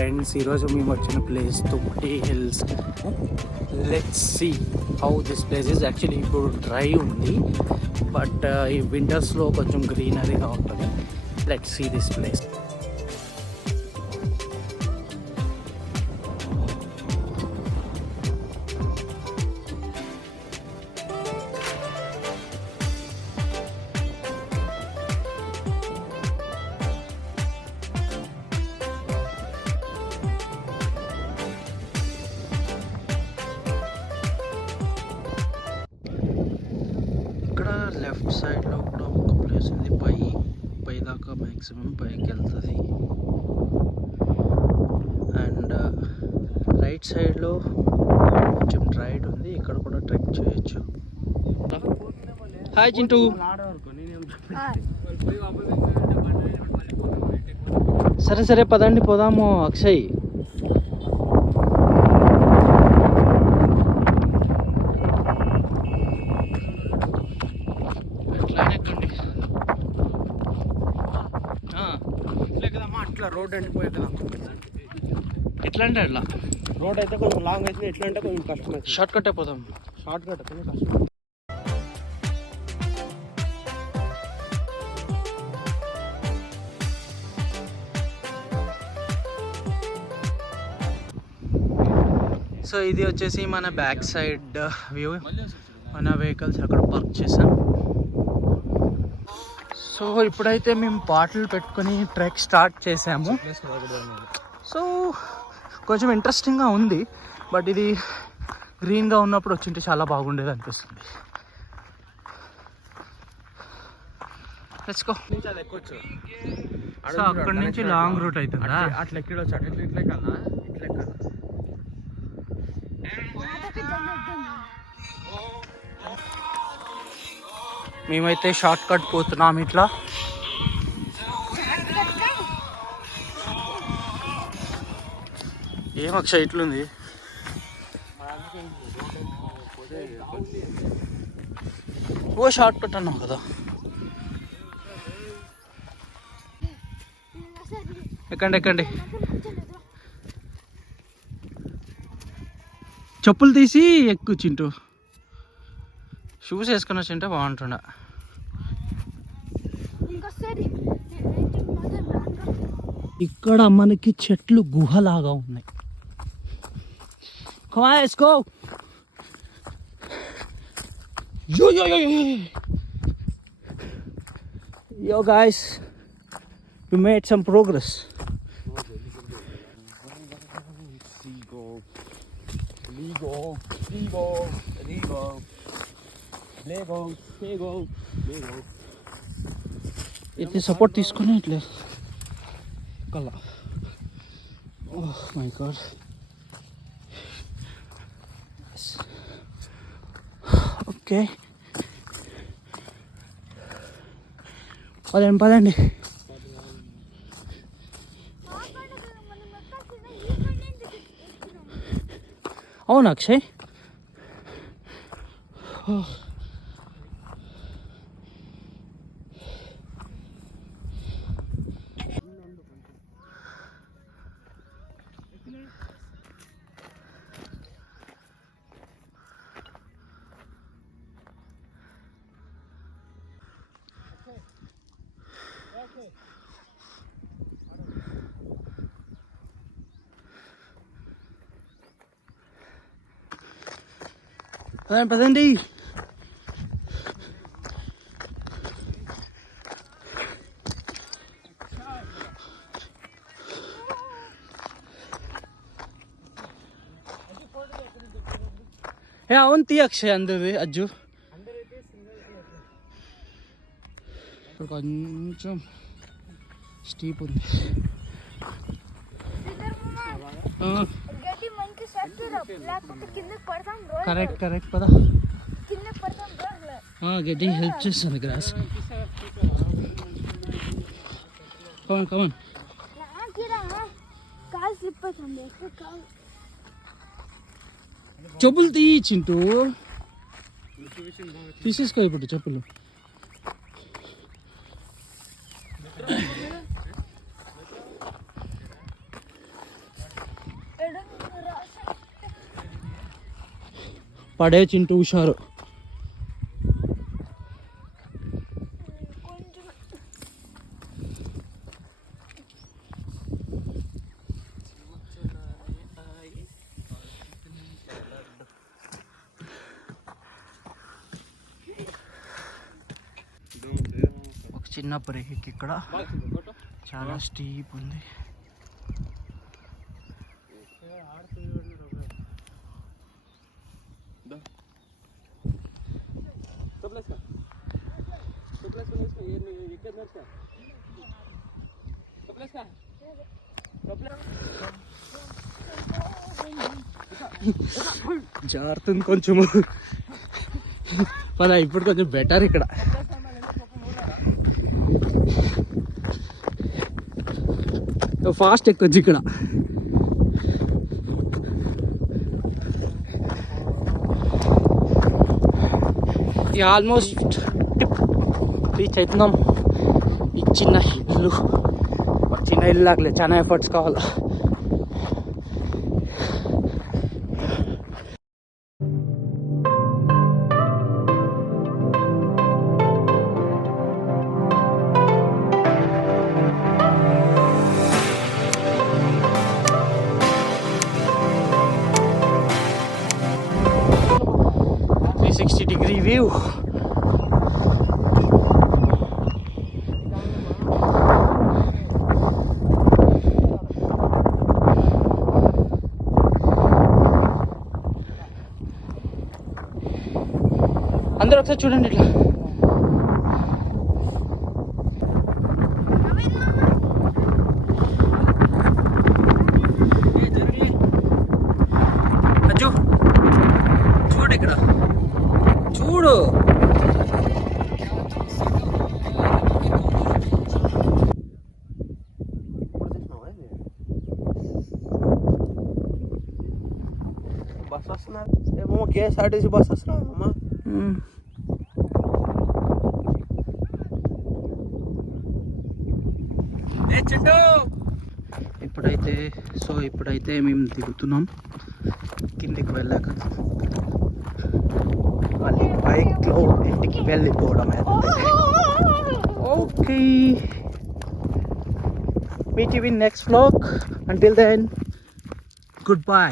ఫ్రెండ్స్, ఈరోజు మేము వచ్చిన place Tumti hills. Let's see how this place is. Actually ఇప్పుడు డ్రై ఉంది, బట్ ఈ వింటర్స్లో కొంచెం గ్రీనరీగా ఉంటుంది. Let's see this place. Left సైడ్లో కూడా ఒక ప్లేస్ ఉంది, పై దాకా మ్యాక్సిమం పైకి వెళ్తుంది. అండ్ రైట్ సైడ్లో కొంచెం రైడ్ ఉంది, ఇక్కడ కూడా ట్రెక్ చేయొచ్చు. హాయ్ చింటూ. సరే సరే పదండి పోదాము అక్షయ్. రోడ్ ఎండిపోయేదా? ఎట్లా అంటే అట్లా రోడ్ అయితే కొంచెం లాంగ్ అయితే, ఎట్లా అంటే కొంచెం కష్టం. షార్ట్ కట్ అయిపోతాం. షార్ట్ కట్ అయితే కష్టం. సో ఇది వచ్చేసి మన బ్యాక్ సైడ్ వ్యూ. మన వెహికల్స్ అక్కడ పార్క్ చేసాం. సో ఇప్పుడైతే మేము పాటలు పెట్టుకొని ట్రెక్ స్టార్ట్ చేసాము. సో కొంచెం ఇంట్రెస్టింగ్గా ఉంది, బట్ ఇది గ్రీన్గా ఉన్నప్పుడు వచ్చింటే చాలా బాగుండేది అనిపిస్తుంది. Let's go. సో అక్కడి నుంచి లాంగ్ రూట్ అవుతుందా? అట్లా ఎక్కడొచ్చు, అట్లా ఇట్లా కన్నా ఇట్లా కన్నా. మేమైతే షార్ట్ కట్ పోతున్నాం ఇట్లా. ఏం అక్షయ్ ఇట్లుంది? ఓ షార్ట్ కట్ అన్నావు కదా. ఎక్కండి ఎక్కండి. చెప్పులు తీసి ఎక్కు చింటూ. షూస్ వేసుకొని వచ్చింటే బాగుంటుండ. ఇక్కడ మనకి చెట్లు గుహలాగా ఉన్నాయి. Come on, let's go. Yo guys, we made some progress. ఇది సపోర్ట్ తీసుకుని ఇట్లే కల్లా. Oh my God. ఓకే పదండి పదండి. అవును అక్షయ్. పదండి. ఏ అవును తీ అక్షయ్ అందరిది అజ్జు. ఇప్పుడు కొంచెం స్టీప్ ఉంది. కరెక్ట్ కరెక్ట్ పదా. గడ్డి హెల్ప్ చేస్తుంది గ్రాస్. కమాన్ కమాన్. చెప్పులు తీ చింటూ. తీసేసుకో ఇప్పుడు చెప్పులు. పడే చింటూ హుషారు. ఒక చిన్న బ్రేక్ ఇక్కడ, చాలా స్టీప్ ఉంది. జారుతుంది కొంచెము. మన ఇప్పుడు కొంచెం బెటర్ ఇక్కడ. ఫాస్ట్ ఎక్కొచ్చు ఇక్కడ. ఆల్మోస్ట్ రీచ్ అవుతున్నాం. ఈ చిన్న ఇల్లు లాగలే, చాలా ఎఫర్ట్స్ కావాలి. వ్యూ. అందరూ ఒకసారి చూడండి ఇట్లా. అజ్జు చూడు ఇక్కడ, చూడు. బస్ వస్తున్నా ఏమో, కేఎస్ఆర్టీసీ బస్ వస్తున్నా అమ్మా. ఇప్పుడైతే మేము దిగుతున్నాం. కిందికి వెళ్ళాక మళ్ళీ బైక్లో ఇంటికి వెళ్ళిపోవడం. Okay, meet you in next vlog. Until then, good bye.